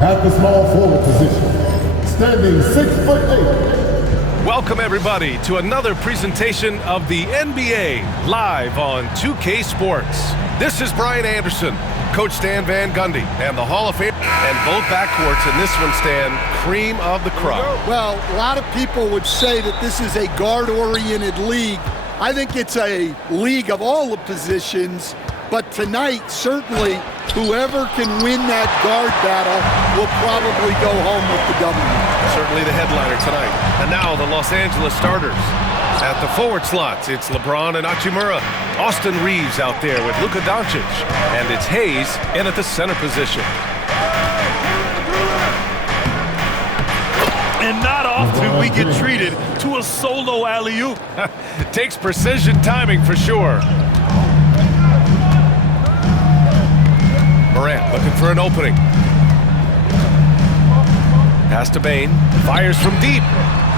At the small forward position, standing 6'8". Welcome everybody to another presentation of the NBA live on 2K Sports. This is Brian Anderson, Coach Stan Van Gundy, and the Hall of Fame. And both backcourts in this one stand cream of the crop. Well, a lot of people would say that this is a guard-oriented league. I think it's a league of all the positions, but tonight, certainly, whoever can win that guard battle will probably go home with the W. Certainly the headliner tonight. And now the Los Angeles starters. At the forward slots, it's LeBron and Hachimura. Austin Reeves out there with Luka Doncic. And it's Hayes in at the center position. And not often we get treated to a solo alley-oop. Takes precision timing for sure. Morant looking for an opening. Pass to Bane. Fires from deep.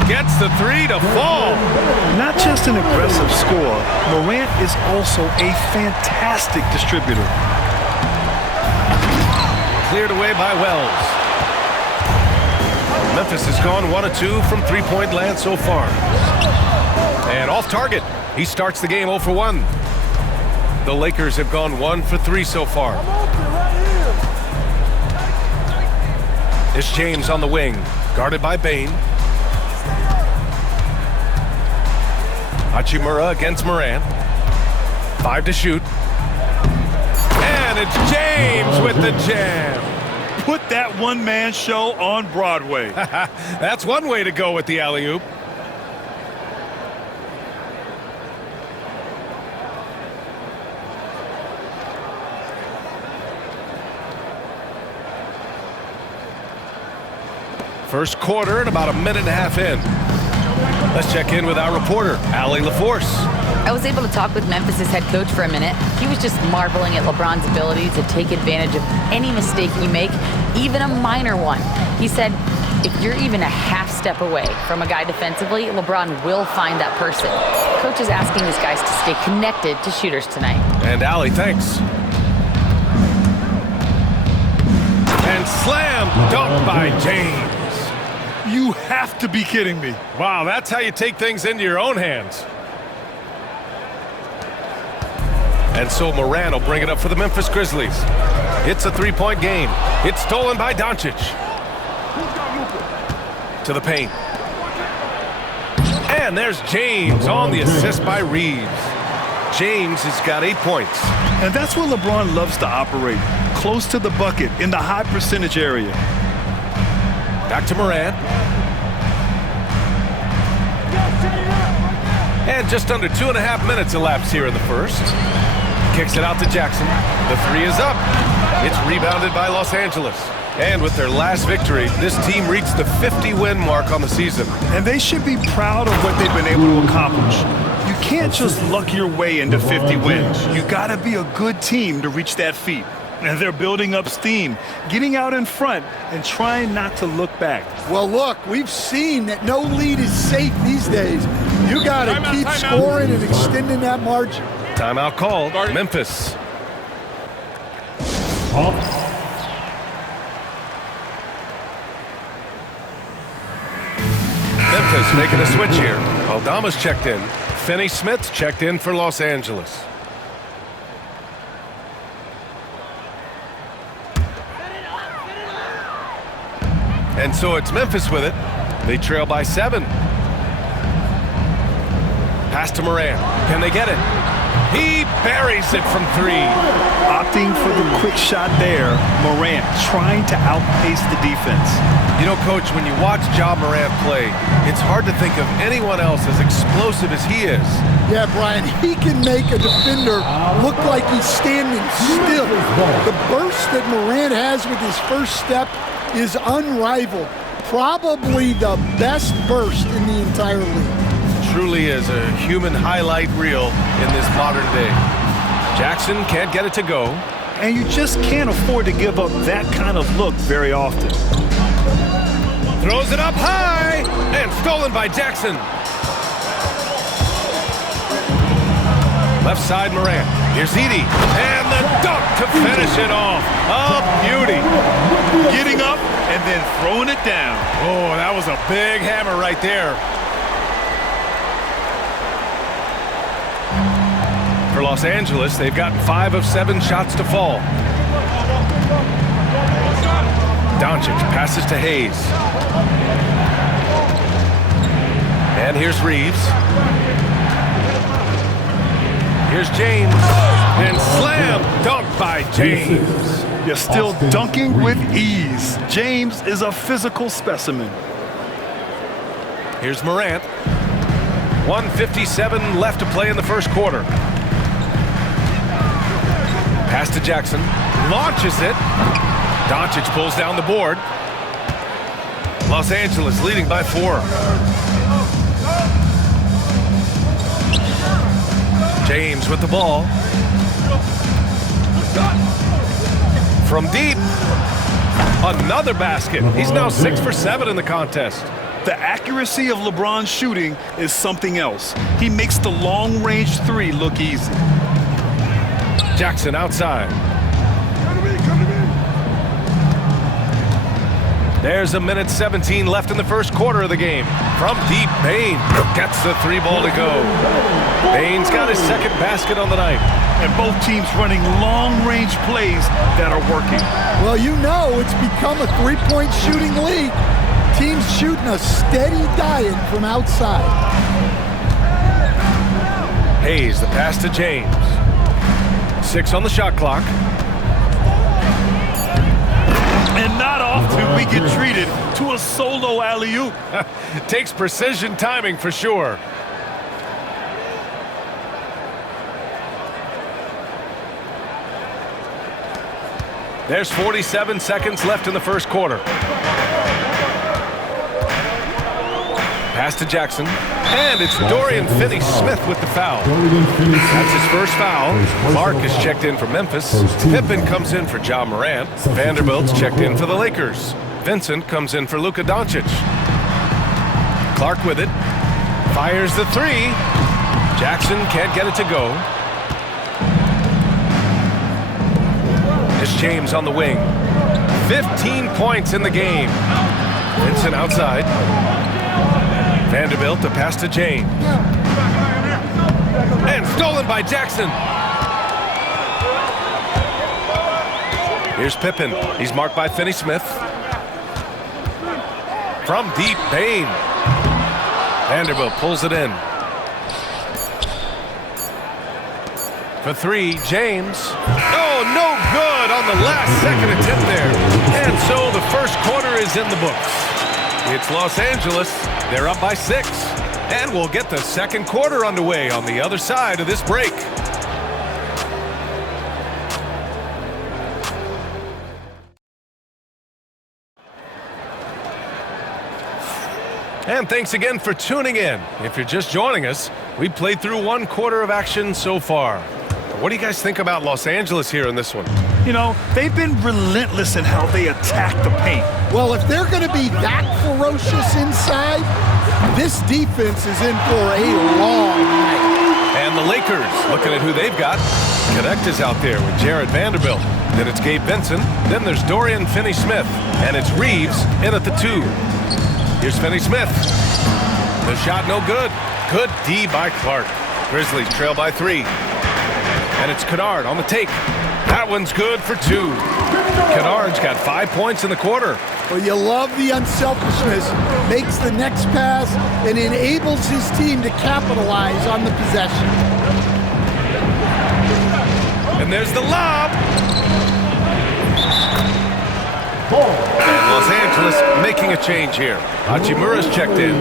Gets the three to fall. Not just an aggressive scorer, Morant is also a fantastic distributor. Cleared away by Wells. Memphis has gone 1 of 2 from three-point land so far. And off target. He starts the game 0 for 1. The Lakers have gone 1 for 3 so far. It's James on the wing, guarded by Bane. Hachimura against Morant. 5 to shoot. And it's James with the jam. Put that one-man show on Broadway. That's one way to go with the alley-oop. First quarter and about a minute and a half in. Let's check in with our reporter, Allie LaForce. I was able to talk with Memphis' head coach for a minute. He was just marveling at LeBron's ability to take advantage of any mistake you make, even a minor one. He said, if you're even a half step away from a guy defensively, LeBron will find that person. Coach is asking his guys to stay connected to shooters tonight. And Allie, thanks. And slam dunked by James. You have to be kidding me. Wow, that's how you take things into your own hands. And so Morant will bring it up for the Memphis Grizzlies. It's a three-point game. It's stolen by Doncic. To the paint. And there's James on the assist by Reeves. James has got 8 points. And that's where LeBron loves to operate. Close to the bucket, in the high percentage area. Back to Morant. And just under 2.5 minutes elapsed here in the first. Kicks it out to Jackson. The three is up. It's rebounded by Los Angeles. And with their last victory, this team reached the 50-win mark on the season. And they should be proud of what they've been able to accomplish. You can't just luck your way into 50 wins. You gotta be a good team to reach that feat. And they're building up steam, getting out in front, and trying not to look back. Well, look, we've seen that no lead is safe these days. You got to keep scoring and extending that margin. Timeout called. Memphis. Memphis making a switch here. Aldama's checked in. Finney-Smith's checked in for Los Angeles. And so it's Memphis with it. They trail by 7. Pass to Morant. Can they get it? He buries it from 3. Opting for the quick shot there, Morant trying to outpace the defense. You know, Coach, when you watch Ja Morant play, it's hard to think of anyone else as explosive as he is. Yeah, Brian, he can make a defender look like he's standing still. The burst that Morant has with his first step is unrivaled. Probably the best burst in the entire league. Truly is a human highlight reel in this modern day. Jackson can't get it to go. And you just can't afford to give up that kind of look very often. Throws it up high and stolen by Jackson. Left side, Morant. Here's Edie. And the dunk to finish it off. A beauty. Getting up and then throwing it down. Oh, that was a big hammer right there. For Los Angeles, they've gotten 5 of 7 shots to fall. Doncic passes to Hayes. And here's Reeves. Here's James. And slam dunk by James. You're still dunking with ease. James is a physical specimen. Here's Morant. 1:57 left to play in the first quarter. Pass to Jackson. Launches it. Doncic pulls down the board. Los Angeles leading by 4. James with the ball. From deep. Another basket. He's now 6 for 7 in the contest. The accuracy of LeBron's shooting is something else. He makes the long-range 3 look easy. Jackson outside. There's 1:17 left in the first quarter of the game. From deep, Bain gets the 3 ball to go. Bain's got his second basket on the night. And both teams running long-range plays that are working. Well, you know it's become a three-point shooting league. Teams shooting a steady diet from outside. Hayes, the pass to James. 6 on the shot clock. And not often we get treated to a solo alley-oop. Takes precision timing for sure. There's 47 seconds left in the first quarter. Pass to Jackson. And it's Dorian Finney-Smith with the foul. That's his first foul. Clark is checked in for Memphis. Pippen comes in for Ja Morant. Vanderbilt's checked in for the Lakers. Vincent comes in for Luka Doncic. Clark with it. Fires the 3. Jackson can't get it to go. It's James on the wing. 15 points in the game. Vincent outside. Vanderbilt to pass to James. And stolen by Jackson. Here's Pippen. He's marked by Finney-Smith. From deep, Bain. Vanderbilt pulls it in. For 3, James. Oh, no good on the last second attempt there. And so the first quarter is in the books. It's Los Angeles. They're up by 6. And we'll get the second quarter underway on the other side of this break. And thanks again for tuning in. If you're just joining us, we played through 1 quarter of action so far. What do you guys think about Los Angeles here in this one? You know, they've been relentless in how they attack the paint. Well, if they're going to be that ferocious inside, this defense is in for a long night. And the Lakers, looking at who they've got. Connect is out there with Jared Vanderbilt. Then it's Gabe Vincent. Then there's Dorian Finney-Smith. And it's Reeves in at the 2. Here's Finney-Smith. The shot no good. Good D by Clark. Grizzlies trail by 3. And it's Kennard on the take. That one's good for 2. Kennard's got 5 points in the quarter. Well, you love the unselfishness. Makes the next pass and enables his team to capitalize on the possession. And there's the lob. And Los Angeles making a change here. Hachimura's checked in.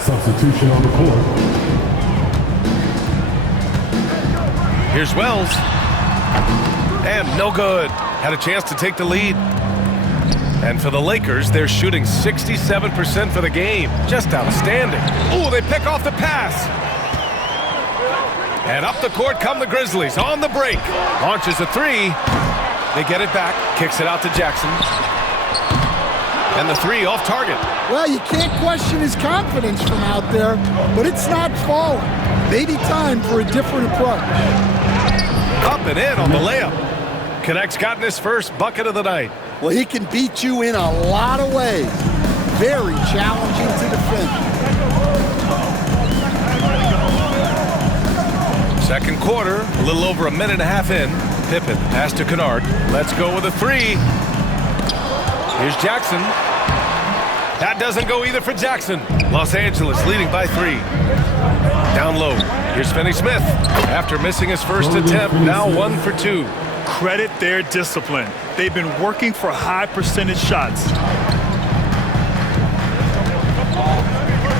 Substitution on the court. Here's Wells. And no good. Had a chance to take the lead. And for the Lakers, they're shooting 67% for the game. Just outstanding. Oh, they pick off the pass. And up the court come the Grizzlies on the break. Launches a 3. They get it back. Kicks it out to Jackson. And the 3 off target. Well, you can't question his confidence from out there, but it's not falling. Maybe time for a different approach. Up and in on the layup. Connect's gotten his first bucket of the night. Well, he can beat you in a lot of ways. Very challenging to defend. Second quarter, a little over a minute and a half in. Pippen pass to Kennard. Let's go with a three. Here's Jackson. That doesn't go either for Jackson. Los Angeles leading by 3. Down low. Here's Finney-Smith. After missing his first attempt, now 1 for 2. Credit their discipline. They've been working for high percentage shots.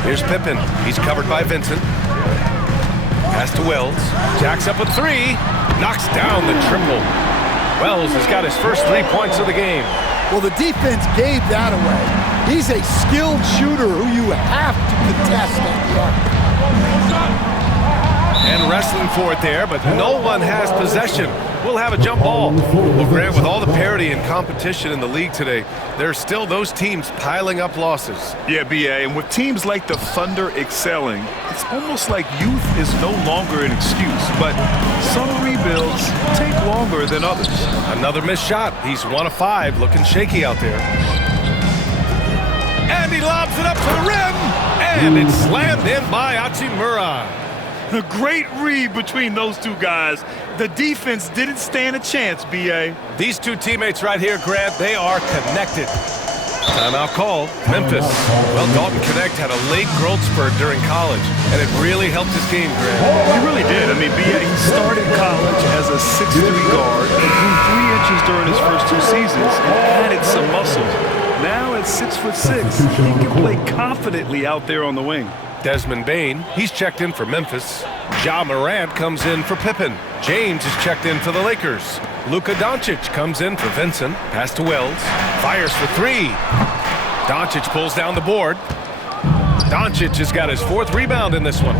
Here's Pippen. He's covered by Vincent. Pass to Wells. Jacks up a 3. Knocks down the triple. Wells has got his first 3 points of the game. Well, the defense gave that away. He's a skilled shooter who you have to contest at the arc. And wrestling for it there, but no one has possession. We'll have a jump ball. Well, Grant, with all the parity and competition in the league today, there are still those teams piling up losses. Yeah, B.A., and with teams like the Thunder excelling, it's almost like youth is no longer an excuse, but some rebuilds take longer than others. Another missed shot. He's 1 of 5, looking shaky out there. And he lobs it up to the rim, and it's slammed in by Hachimura. A great read between those two guys. The defense didn't stand a chance, B.A. These two teammates right here, Grant, they are connected. Timeout call, Memphis. Well, Dalton Connect had a late growth spurt during college, and it really helped his game, Grant. He really did. I mean, B.A. started college as a 6'3" guard and grew 3 inches during his first 2 seasons and added some muscle. Now at 6'6", he can play confidently out there on the wing. Desmond Bane, he's checked in for Memphis. Ja Morant comes in for Pippen. James is checked in for the Lakers. Luka Doncic comes in for Vincent. Pass to Wells. Fires for 3. Doncic pulls down the board. Doncic has got his 4th rebound in this one.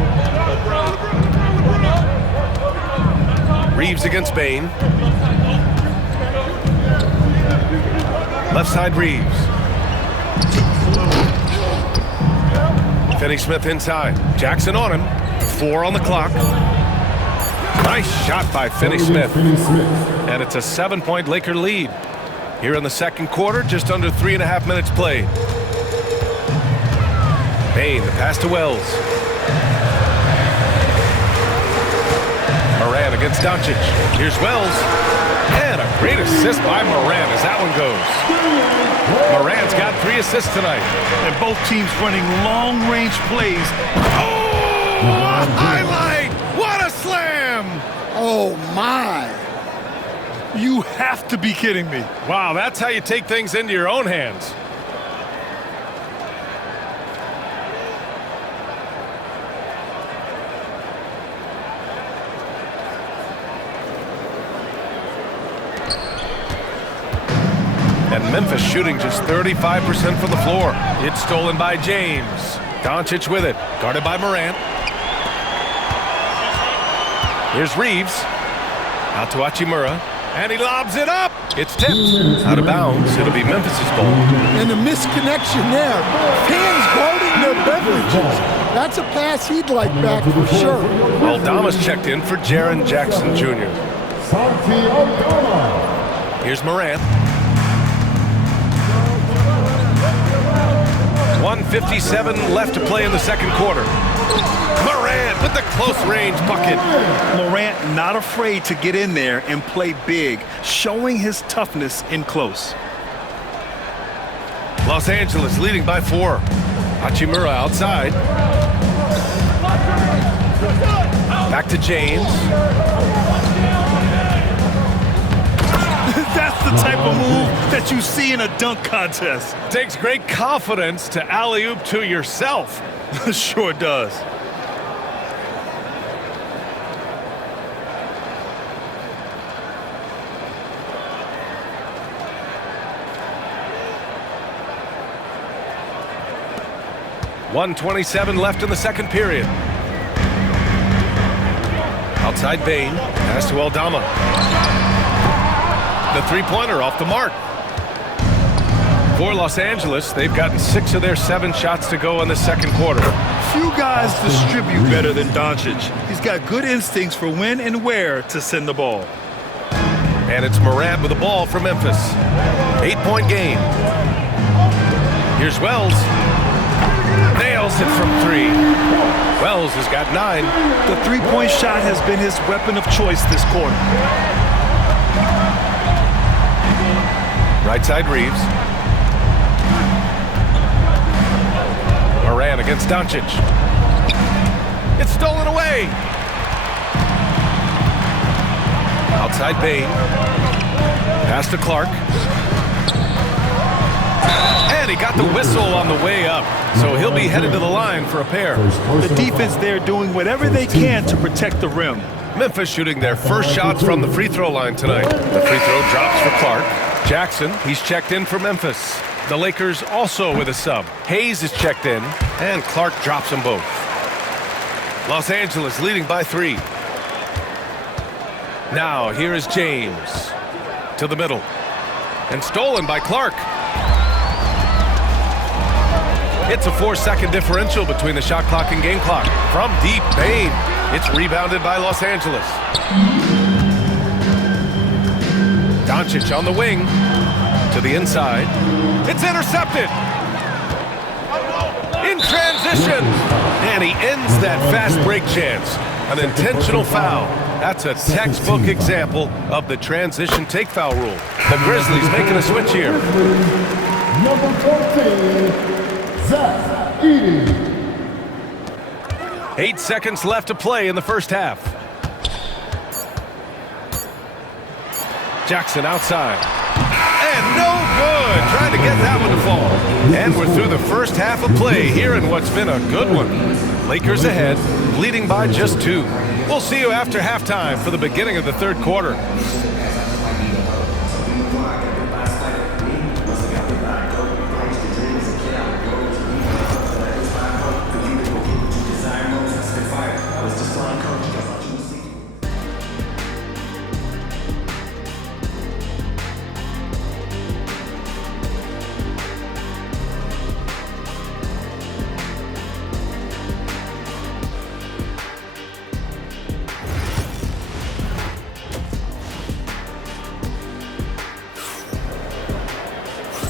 Reeves against Bane. Left side Reeves. Finney-Smith inside. Jackson on him. 4 on the clock. Nice shot by Finney-Smith. And it's a 7-point Laker lead. Here in the second quarter, just under 3.5 minutes played. Bane, the pass to Wells. Morant against Doncic. Here's Wells. And a great assist by Morant as that one goes. Morant's got 3 assists tonight. And both teams running long-range plays. Oh, a highlight! What a slam! Oh, my. You have to be kidding me. Wow, that's how you take things into your own hands. And Memphis shooting just 35% from the floor. It's stolen by James. Doncic with it, guarded by Morant. Here's Reeves. Out to Hachimura. And he lobs it up. It's tipped. Out of bounds. It'll be Memphis's ball. And a misconnection there. Fans guarding their beverages. That's a pass he'd like back for sure. Aldama's checked in for Jaren Jackson Jr. Here's Morant. 1:57 left to play in the second quarter. Morant with the close-range bucket. Morant not afraid to get in there and play big, showing his toughness in close. Los Angeles leading by 4. Hachimura outside. Back to James. That's the type of move that you see in a dunk contest. Takes great confidence to alley-oop to yourself. Sure does. .127 left in the second period. Outside Bane. Pass to Aldama. The three-pointer off the mark. For Los Angeles, they've gotten 6 of their 7 shots to go in the second quarter. Few guys distribute better than Doncic. He's got good instincts for when and where to send the ball. And it's Morant with the ball for Memphis. 8-point game. Here's Wells. Nails it from 3. Wells has got 9. The three-point shot has been his weapon of choice this quarter. Right side Reeves. Morant against Doncic. It's stolen away. Outside Bain. Pass to Clark. And he got the whistle on the way up. So he'll be headed to the line for a pair. The defense there doing whatever they can to protect the rim. Memphis shooting their first shots from the free throw line tonight. The free throw drops for Clark. Jackson, he's checked in for Memphis. The Lakers also with a sub. Hayes is checked in, and Clark drops them both. Los Angeles leading by 3. Now here is James to the middle, and stolen by Clark. It's a 4-second differential between the shot clock and game clock. From deep, Bain. It's rebounded by Los Angeles. Doncic on the wing to the inside. It's intercepted. In transition. And he ends that fast break chance. An intentional foul. That's a textbook example of the transition take foul rule. The Grizzlies making a switch here. Number 14, Zach Edey. 8 seconds left to play in the first half. Jackson outside. And no good. Trying to get that one to fall. And we're through the first half of play here in what's been a good one. Lakers ahead, leading by just 2. We'll see you after halftime for the beginning of the third quarter.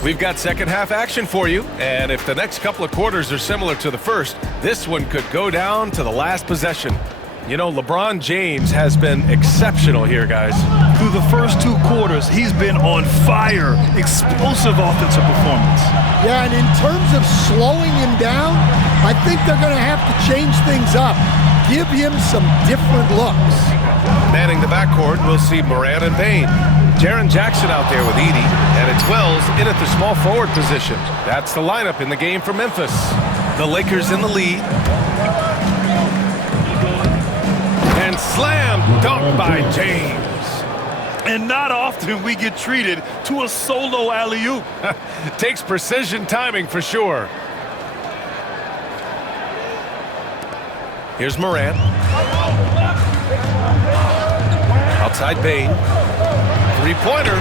We've got second half action for you, and if the next couple of quarters are similar to the first, this one could go down to the last possession. You know, LeBron James has been exceptional here, guys. Through the first 2 quarters, he's been on fire. Explosive offensive performance. Yeah, and in terms of slowing him down, I think they're going to have to change things up. Give him some different looks. Manning the backcourt, we'll see Morant and Bain. Jaren Jackson out there with Edey, and it's Wells in at the small forward position. That's the lineup in the game for Memphis. The Lakers in the lead. And slam dunk by James. And not often we get treated to a solo alley-oop. Takes precision timing for sure. Here's Morant. Outside Bain. Three-pointer.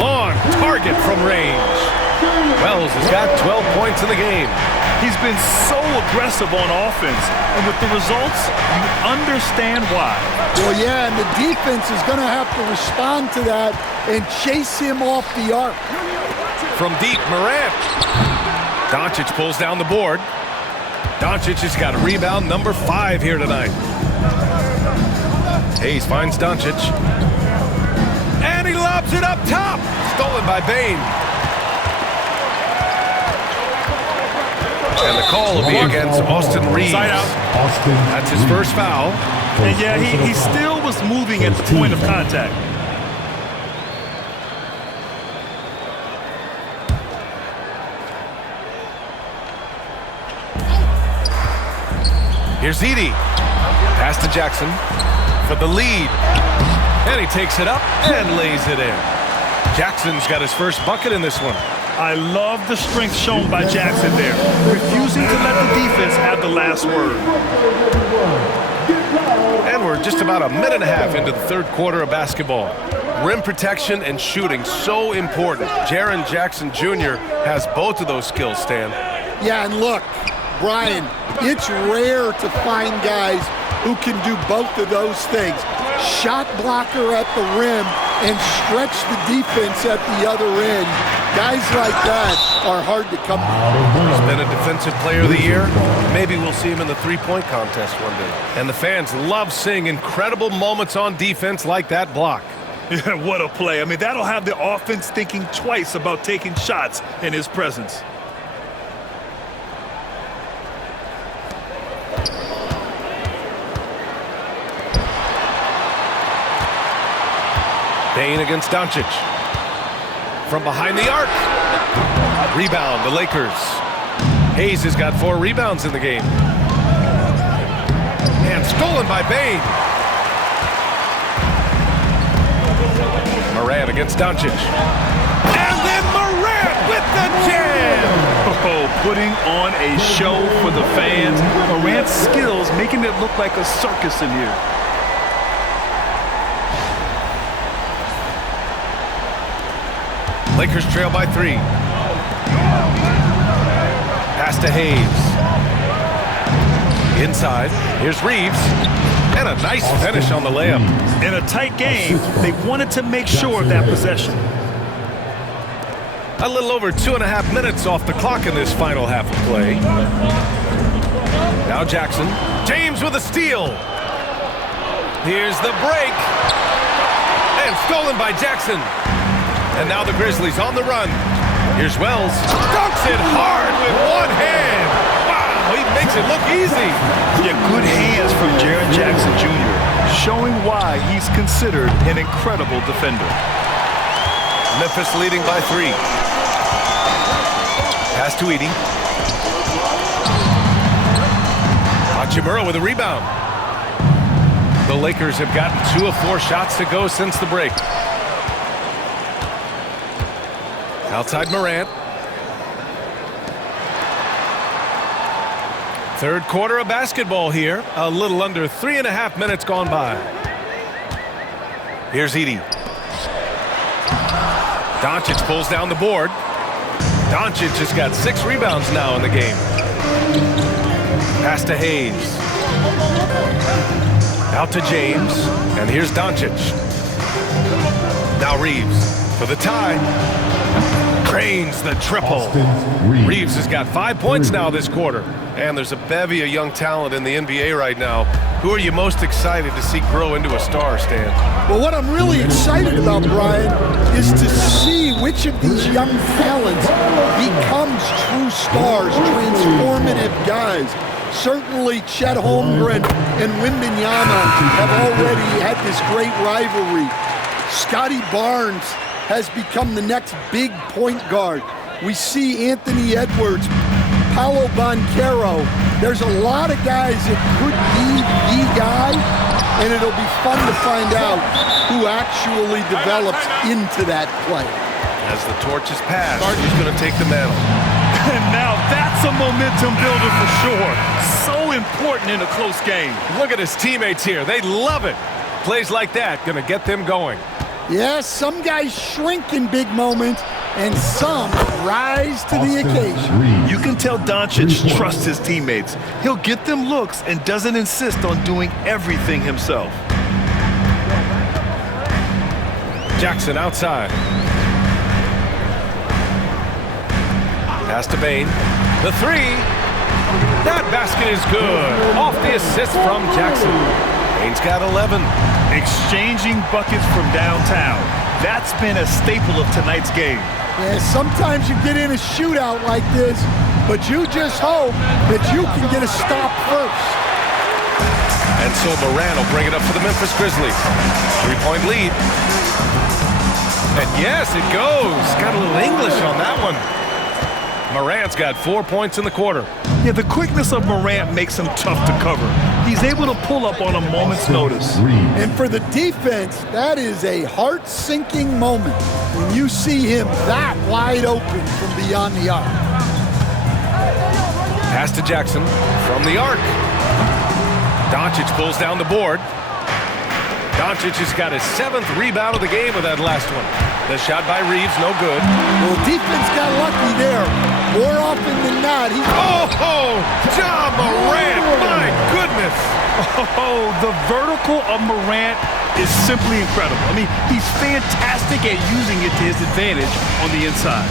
On target from range. Wells has got 12 points in the game. He's been so aggressive on offense, and with the results, you understand why. Well, yeah, and the defense is going to have to respond to that and chase him off the arc. From deep, Morant. Doncic pulls down the board. Doncic has got rebound number 5 here tonight. Hayes finds Doncic. And he lobs it up top. Stolen by Bain. And the call will be against Austin Reeves. Side out. That's his first foul. And yeah, he still was moving at the point of contact. Here's Edey. Pass to Jackson for the lead. And he takes it up and lays it in. Jackson's got his first bucket in this one. I love the strength shown by Jackson there, refusing to let the defense have the last word. And we're just about a minute and a half into the third quarter of basketball. Rim protection and shooting, so important. Jaren Jackson Jr. has both of those skills, Stan. Yeah, and look, Brian, it's rare to find guys who can do both of those things. Shot blocker at the rim and stretch the defense at the other end. Guys like that are hard to come by. He's been a Defensive Player of the Year. Maybe we'll see him in the three-point contest one day. And the fans love seeing incredible moments on defense like that block. Yeah, what a play. I mean, that'll have the offense thinking twice about taking shots in his presence. Payne against Doncic. From behind the arc. Rebound, the Lakers. Hayes has got 4 rebounds in the game. And stolen by Payne. Morant against Doncic. And then Morant with the jam! Oh, putting on a show for the fans. Morant's skills making it look like a circus in here. Lakers trail by 3. Pass to Hayes. Inside. Here's Reeves. And a nice finish on the layup. In a tight game, they wanted to make sure of that possession. A little over 2.5 minutes off the clock in this final half of play. Now Jackson. James with a steal. Here's the break. And stolen by Jackson. And now the Grizzlies on the run. Here's Wells. Dunks it hard with one hand. Wow, he makes it look easy. Yeah, good hands from Jaren Jackson Jr., showing why he's considered an incredible defender. Memphis leading by 3. Pass to Edey. Hachimura with a rebound. The Lakers have gotten 2 of 4 shots to go since the break. Outside Morant. Third quarter of basketball here. A little under 3.5 minutes gone by. Here's Edey. Doncic pulls down the board. Doncic has got 6 rebounds now in the game. Pass to Hayes. Out to James. And here's Doncic. Now Reeves for the tie. Drains the triple. Reeves has got 5 points now this quarter. And there's a bevy of young talent in the NBA right now. Who are you most excited to see grow into a star, Stan? Well, what I'm really excited about, Brian, is to see which of these young talents becomes true stars, transformative guys. Certainly Chet Holmgren and Wembanyama have already had this great rivalry. Scotty Barnes has become the next big point guard. We see Anthony Edwards, Paolo Banchero. There's a lot of guys that could be the guy, and it'll be fun to find out who actually develops into that play. As the torch is passed, who's going to take the mantle? And now that's a momentum builder for sure. So important in a close game. Look at his teammates here. They love it. Plays like that going to get them going. Yes, some guys shrink in big moments, and some rise to the occasion. You can tell Doncic trusts his teammates. He'll get them looks and doesn't insist on doing everything himself. Jackson outside. Pass to Payne. The 3. That basket is good. Off the assist from Jackson. Payne's got 11. Exchanging buckets from downtown. That's been a staple of tonight's game. Yeah, sometimes you get in a shootout like this, but you just hope that you can get a stop first. And so Morant will bring it up for the Memphis Grizzlies. 3-point lead. And yes, it goes. Got a little English on that one. Morant's got 4 points in the quarter. Yeah, the quickness of Morant makes him tough to cover. He's able to pull up on a moment's notice. And for the defense, that is a heart-sinking moment when you see him that wide open from beyond the arc. Pass to Jackson from the arc. Doncic pulls down the board. Doncic has got his 7th rebound of the game with that last one. The shot by Reeves, no good. Well, defense got lucky there. More often than not, Oh, Ja Morant, my goodness. Oh, the vertical of Morant is simply incredible. I mean, he's fantastic at using it to his advantage on the inside.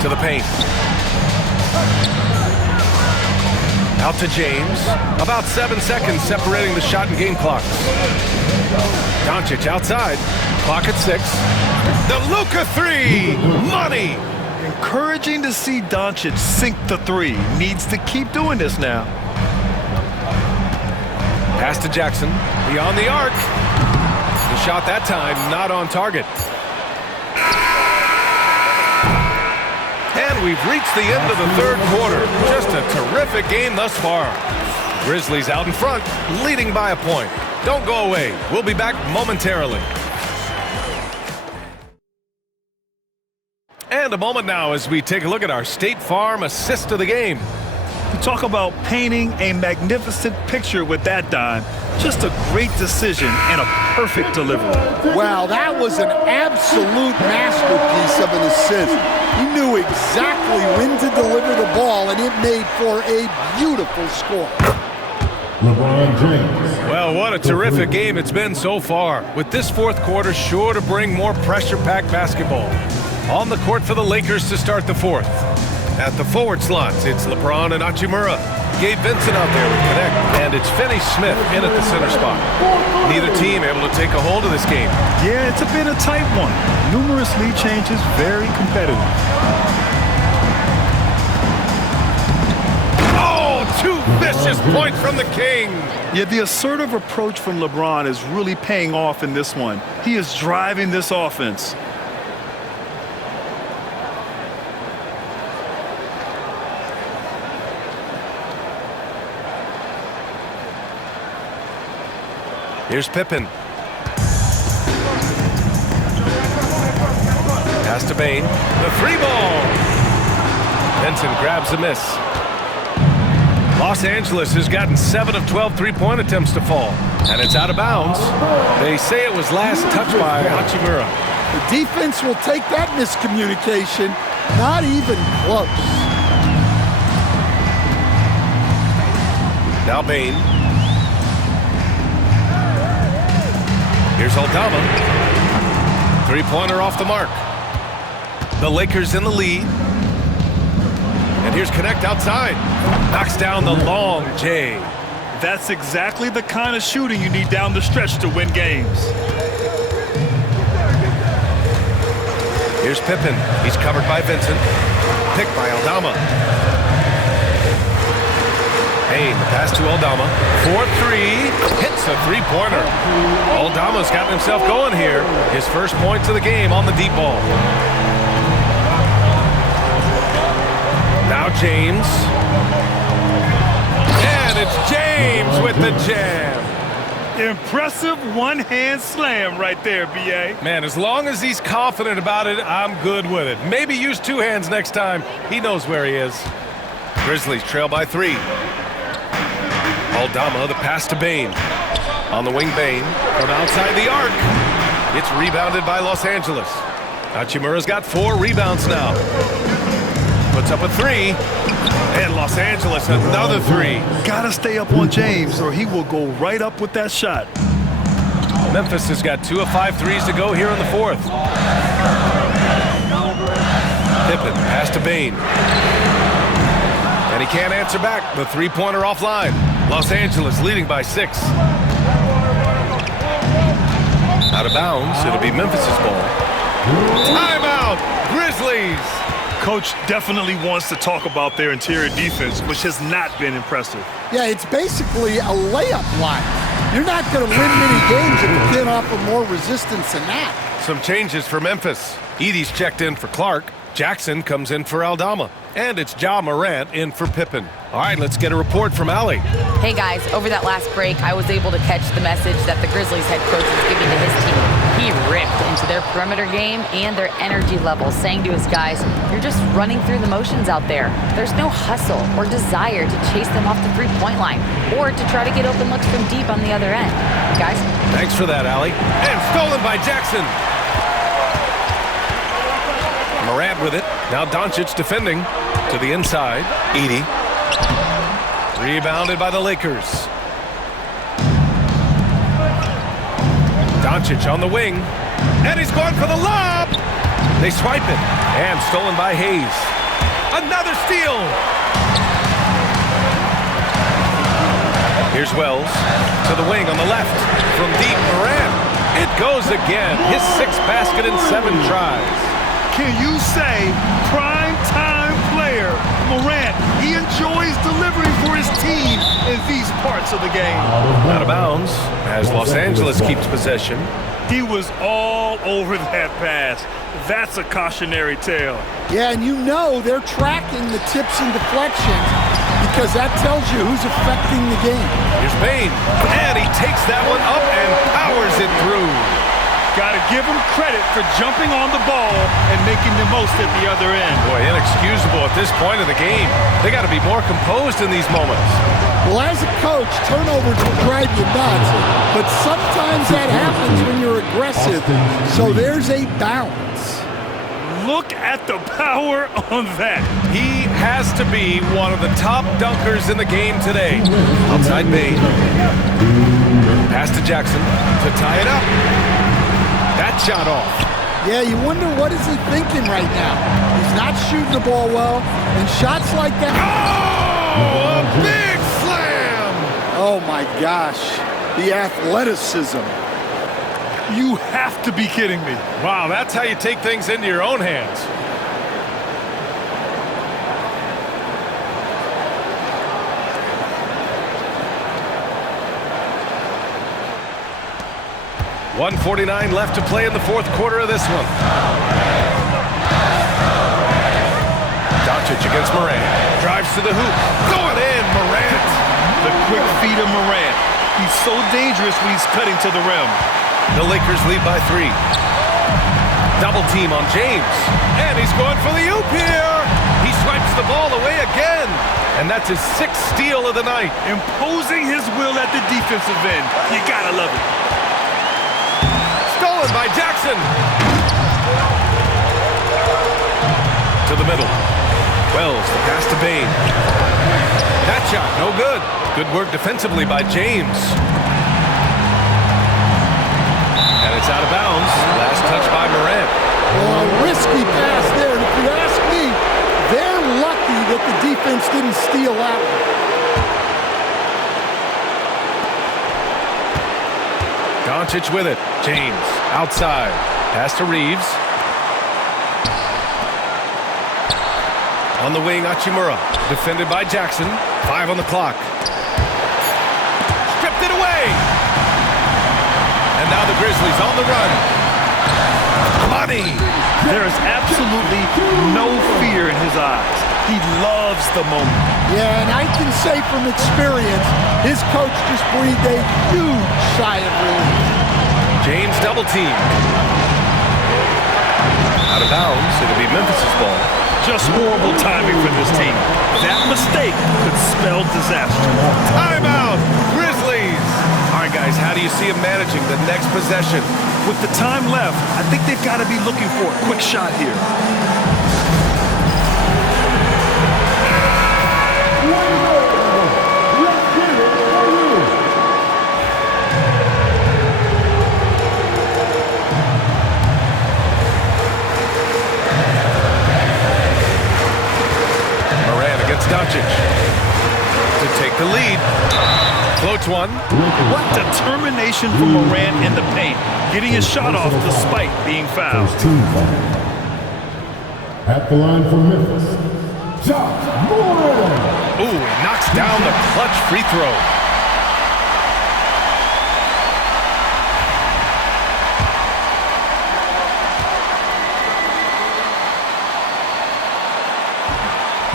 To the paint. Out to James. About 7 seconds separating the shot and game clocks. Doncic outside. Clock at 6. The Luka 3. Money. Encouraging to see Doncic sink the 3. Needs to keep doing this now. Pass to Jackson. Beyond the arc. The shot that time not on target. And we've reached the end of the 3rd quarter. Just a terrific game thus far. Grizzlies out in front, leading by a point. Don't go away. We'll be back momentarily. And a moment now as we take a look at our State Farm assist of the game. You talk about painting a magnificent picture with that dime. Just a great decision and a perfect delivery. wow, that was an absolute masterpiece of an assist. He knew exactly when to deliver the ball, and it made for a beautiful score. LeBron James. Well, what a terrific game it's been so far, with this 4th quarter sure to bring more pressure-packed basketball. On the court for the Lakers to start the 4th. At the forward slots, it's LeBron and Hachimura. Gabe Vincent out there with connect, and it's Finney Smith in at the center spot. Neither team able to take a hold of this game. Yeah, it's been a tight one. Numerous lead changes, very competitive. Oh, 2 vicious points from the King. Yeah, the assertive approach from LeBron is really paying off in this one. He is driving this offense. Here's Pippen. Pass to Bane. The 3 ball. Vincent grabs a miss. Los Angeles has gotten 7 of 12 3-point attempts to fall. And it's out of bounds. They say it was last touched by Hachimura. The defense will take that miscommunication. Not even close. Now Bane. Here's Aldama. 3-pointer off the mark. The Lakers in the lead. And here's Connect outside. Knocks down the long J. That's exactly the kind of shooting you need down the stretch to win games. Here's Pippen. He's covered by Vincent. Picked by Aldama. Payne, the pass to Aldama. 4-3. Hits a 3-pointer. Aldama's gotten himself going here. His first points of the game on the deep ball. Now James. And it's James with the jam. Impressive one-hand slam right there, B.A. Man, as long as he's confident about it, I'm good with it. Maybe use 2 hands next time. He knows where he is. Grizzlies trail by 3. Aldama, the pass to Bane. On the wing, Bane from outside the arc. It's rebounded by Los Angeles. Hachimura's got 4 rebounds now. Puts up a 3. And Los Angeles another 3. Gotta stay up on James or he will go right up with that shot. Memphis has got 2 of 5 threes to go here in the 4th. Pippen, pass to Bane. And he can't answer back. The 3-pointer offline. Los Angeles leading by 6. Out of bounds. It'll be Memphis's ball. Timeout, Grizzlies. Coach definitely wants to talk about their interior defense, which has not been impressive. Yeah, it's basically a layup line. You're not going to win many games if you can't offer more resistance than that. Some changes for Memphis. Edey's checked in for Clark. Jackson comes in for Aldama. And it's Ja Morant in for Pippen. All right, let's get a report from Allie. Hey guys, over that last break, I was able to catch the message that the Grizzlies head coach is giving to his team. He ripped into their perimeter game and their energy level, saying to his guys, you're just running through the motions out there. There's no hustle or desire to chase them off the 3-point line or to try to get open looks from deep on the other end. Guys, Thanks for that, Allie. And stolen by Jackson. Morant with it. Now Doncic defending to the inside. Edey. Rebounded by the Lakers. Doncic on the wing. And he's going for the lob. They swipe it. And stolen by Hayes. Another steal. Here's Wells to the wing on the left. From deep, Morant. It goes again. His 6th basket in 7 tries. Can you say prime time player Morant? He enjoys delivering for his team in these parts of the game. Out of bounds as Los Angeles keeps possession. He was all over that pass. That's a cautionary tale. Yeah, and you know they're tracking the tips and deflections because that tells you who's affecting the game. Here's Bane, and he takes that one up and powers it through. Got to give him credit for jumping on the ball and making the most at the other end. Boy, inexcusable at this point of the game. They got to be more composed in these moments. Well, as a coach, turnovers will drive you nuts, but sometimes that happens when you're aggressive, so there's a balance. Look at the power on that. He has to be one of the top dunkers in the game today. Outside Bane. Pass to Jackson to tie it up. That shot off. Yeah, you wonder what is he thinking right now. He's not shooting the ball well, and shots like that. Oh, a big slam! Oh my gosh, the athleticism. You have to be kidding me. Wow, that's how you take things into your own hands. .149 left to play in the 4th quarter of this one. Doncic against Morant. Drives to the hoop. Going in, Morant. The quick feet of Morant. He's so dangerous when he's cutting to the rim. The Lakers lead by 3. Double team on James. And he's going for the oop here. He swipes the ball away again. And that's his 6th steal of the night. Imposing his will at the defensive end. You gotta love it. Stolen by Jackson. To the middle. Wells, the pass to Bane. That shot, no good. Good work defensively by James. And it's out of bounds. Last touch by Morant. Well, a risky pass there. And if you ask me, they're lucky that the defense didn't steal that one. Doncic with it. James outside. Pass to Reeves. On the wing, Hachimura. Defended by Jackson. 5 on the clock. Stripped it away. And now the Grizzlies on the run. Money. There is absolutely no fear in his eyes. He loves the moment. Yeah, and I can say from experience, his coach just breathed a huge sigh of relief. James double team. Out of bounds. It'll be Memphis' ball. Just horrible timing for this team. That mistake could spell disaster. Timeout, Grizzlies. All right, guys, how do you see him managing the next possession? With the time left, I think they've got to be looking for a quick shot here. Doncic to take the lead. Floats one. What determination from Morant in the paint. Getting his shot off despite being fouled. At the line for Memphis, Josh Morant. Ooh, he knocks down the clutch free throw.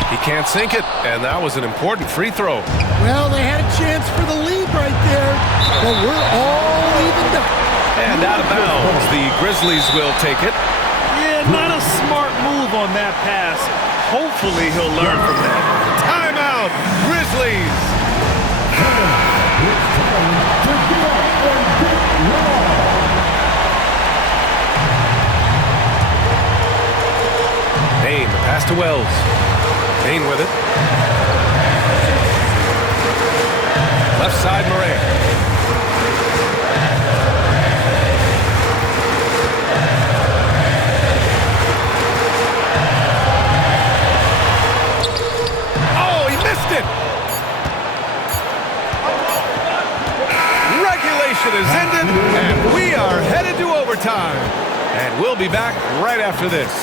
He can't sink it, and that was an important free throw. Well, they had a chance for the lead right there, but we're all evened up. And out of bounds, the Grizzlies will take it. Yeah, not a smart move on that pass. Hopefully he'll learn from that. Timeout, Grizzlies. It's time to get up and get Pass to Wells. Payne with it. Left side, Moran. Oh, he missed it! Regulation is ended, and we are headed to overtime. And we'll be back right after this.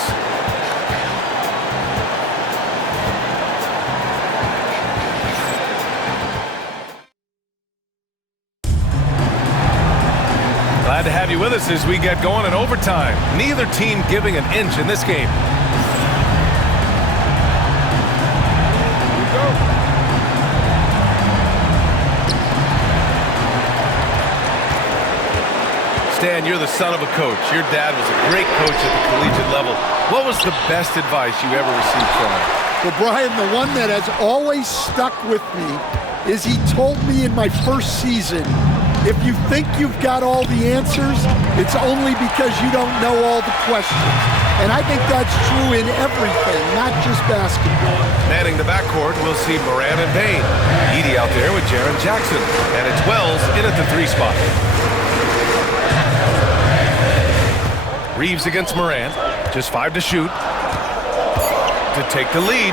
Glad to have you with us as we get going in overtime. Neither team giving an inch in this game. Stan, you're the son of a coach. Your dad was a great coach at the collegiate level. What was the best advice you ever received from him? Well, Brian, the one that has always stuck with me is he told me in my first season, if you think you've got all the answers, it's only because you don't know all the questions. And I think that's true in everything, not just basketball. Manning the backcourt, we'll see Moran and Payne. Edey out there with Jaren Jackson. And it's Wells in at the 3 spot. Reeves against Moran. Just 5 to shoot. To take the lead.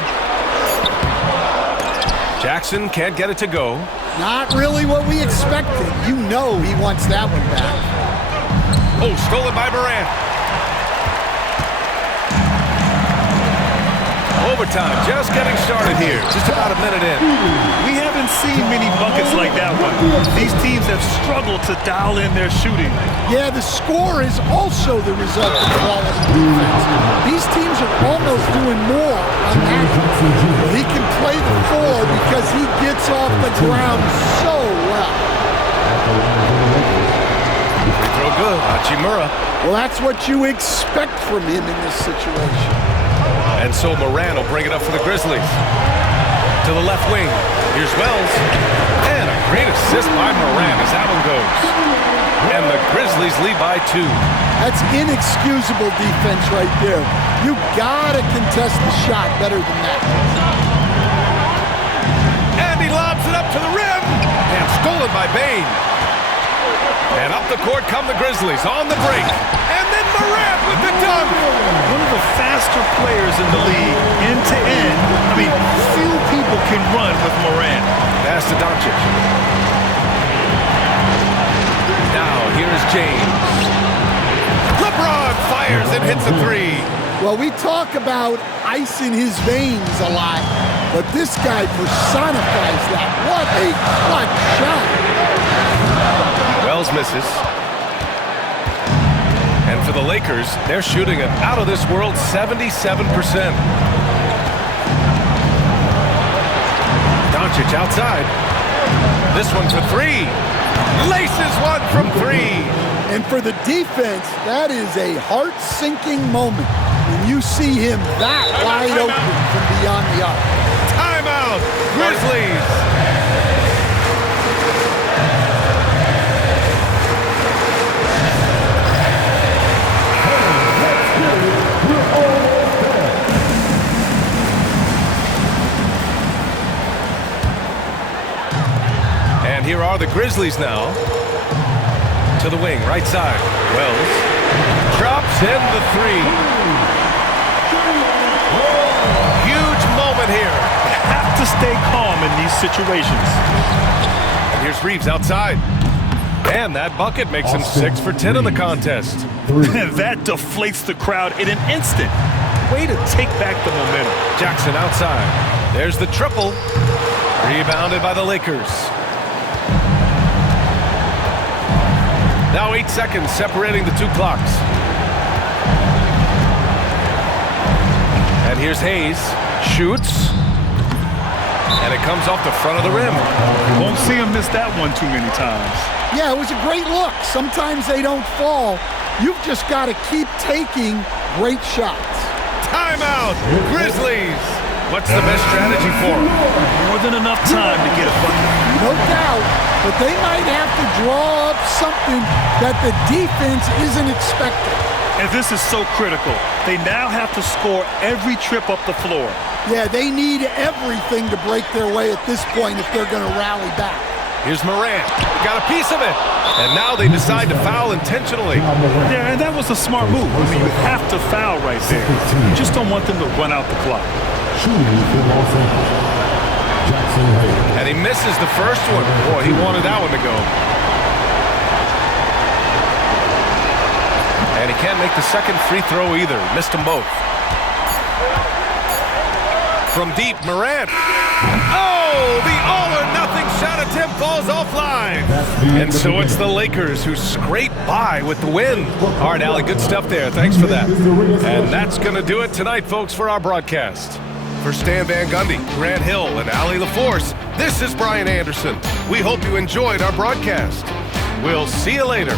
Jackson can't get it to go. Not really what we expected. You know he wants that one back. Oh, stolen by Moran. Overtime, just getting started here. Just about a minute in. We haven't seen many buckets like that one. These teams have struggled to dial in their shooting. Yeah, the score is also the result of quality defense. These teams are almost doing more on that. He can play the 4 because he gets off the ground so well. Free throw good, Hachimura. Well, that's what you expect from him in this situation. And so Moran will bring it up for the Grizzlies. To the left wing. Here's Wells. And a great assist by Moran as that one goes. And the Grizzlies lead by 2. That's inexcusable defense right there. You gotta contest the shot better than that. And he lobs it up to the rim. And stolen by Bain. And up the court come the Grizzlies on the break. And then Moran with the dunk. One of the faster players in the league, end to end. I mean, few people can run with Moran. Pass to Doncic. Now here's James. LeBron fires and hits a 3. Well, we talk about ice in his veins a lot, but this guy personifies that. What a clutch shot. Wells misses. And for the Lakers, they're shooting an out-of-this-world 77%. Doncic outside. This one for 3. Laces one from 3. And for the defense, that is a heart-sinking moment when you see him that wide open from beyond the arc. Timeout, Grizzlies. And here are the Grizzlies now. To the wing, right side. Wells drops in the 3. Huge moment here. Have to stay calm in these situations. And here's Reeves outside. And that bucket makes him 6 for 10 in the contest. That deflates the crowd in an instant. Way to take back the momentum. Jackson outside. There's the triple. Rebounded by the Lakers. Now 8 seconds separating the 2 clocks. And here's Hayes. Shoots. And it comes off the front of the rim. Won't see him miss that one too many times. Yeah, it was a great look. Sometimes they don't fall. You've just got to keep taking great shots. Timeout, Grizzlies. What's the best strategy for them? More than enough time to get a bucket. No doubt, but they might have to draw up something that the defense isn't expecting. And this is so critical. They now have to score every trip up the floor. Yeah, they need everything to break their way at this point if they're going to rally back. Here's Morant. Got a piece of it. And now they decide to foul intentionally. Yeah, and that was a smart move. I mean, you have to foul right there. You just don't want them to run out the clock. And he misses the first one. Boy, he wanted that one to go. And he can't make the second free throw either. Missed them both. From deep, Morant. Oh, the all-or-nothing shot attempt falls offline. And so it's the Lakers who scrape by with the win. All right, Allie, good stuff there. Thanks for that. And that's going to do it tonight, folks, for our broadcast. For Stan Van Gundy, Grant Hill, and Allie LaForce, this is Brian Anderson. We hope you enjoyed our broadcast. We'll see you later.